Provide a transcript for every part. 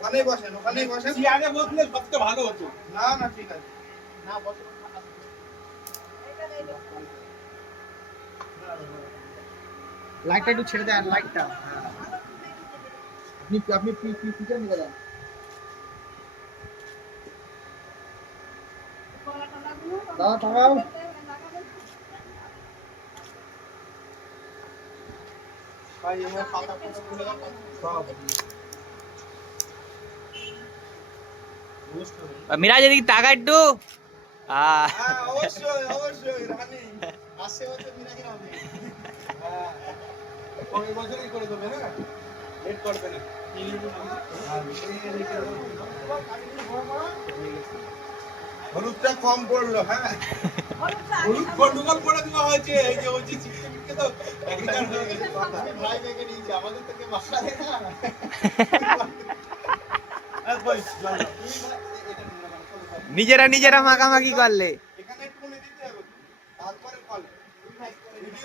ওখানেই বসেন, ওখানেই বসেন। চেয়ারে বসলে সবচেয়ে ভালো হতো। না না ঠিক আছে। না বসে লাইটটা একটু ছেড়ে দেন, লাইটটা। আপনি আপনি পিছনে নিয়ে যান। দাও থামাও। ভাই আমার খাতা পুরো খুলে গেল সব। মিরাজ এদিকে তাকা একটু। হ্যাঁ অবশ্যই অবশ্যই রানী আসছে বছর মিরাজের হবে। হ্যাঁ ওই বছরই করে দেবে না, লেট করবে না। হলুদটা কম পড়লো। হ্যাঁ হলুদ গন্ডগোল করে দেওয়া হয়েছে। এই যে ওই যে চিকচিকে তো একবার হয়ে গেছে। ভাই মেকে নিয়েছে আমাদের থেকে মাথা দেয় না। নিজেরা নিজেরা মাখামাখি করলে। এখানে একটু দিতে হবে, তারপরে কল।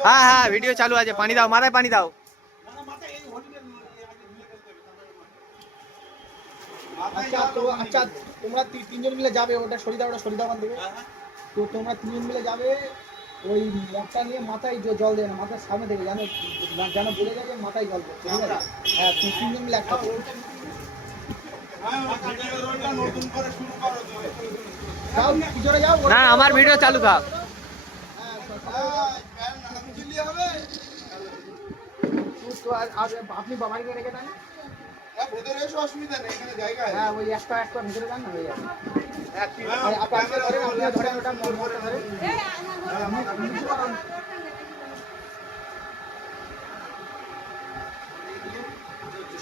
হ্যাঁ হ্যাঁ ভিডিও চালু আছে, পানি দাও, মাথায় পানি দাও। আচ্ছা তো আচ্ছা তোমরা তিনজন মিলে যাবে, ওটা সরিদা ওটা সরিদা বান দেবে। তো তোমরা তিনজন মিলে যাবে, ওই একটা নিয়ে মাথায় জল দেবে না, মাথার সামনে দেবে, জানো জানো বলে যাবে মাথায় জল দেবে। হ্যাঁ তিনজন মিলে একটা নতুন করে শুরু করো। যাও পিছনে যাও। না আমার ভিডিও চালু থাক। আপনি বাবাকে রেখে দেন। ভেতরে এসে অসুবিধা নেই, এখানে জায়গা আছে। হ্যাঁ ওই একটা ভেতরে যান না, হয়ে যাবে।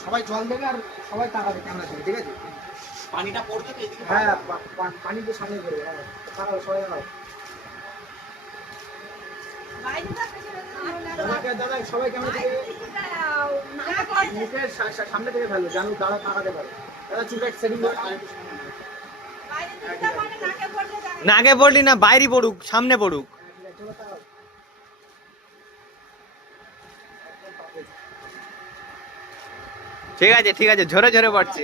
সবাই জল দেবে আর সবাই তাকাবে ক্যামেরা থেকে, ঠিক আছে? পানিটা পড়বে তো এদিকে। হ্যাঁ পানি তো সামনে পড়বে। হ্যাঁ তাকাও সবাই তাকাও। দাদা সবাই ক্যামেরা থেকে মুখের সামনে থেকে ফেলো, জানো দাদা তাকাতে পারে। দাদা চুপে সেটিং করে নাকে পড়লি না, বাইরে পড়ুক, সামনে পড়ুক। ঠিক আছে ঠিক আছে, ঝরে ঝরে পড়ছে।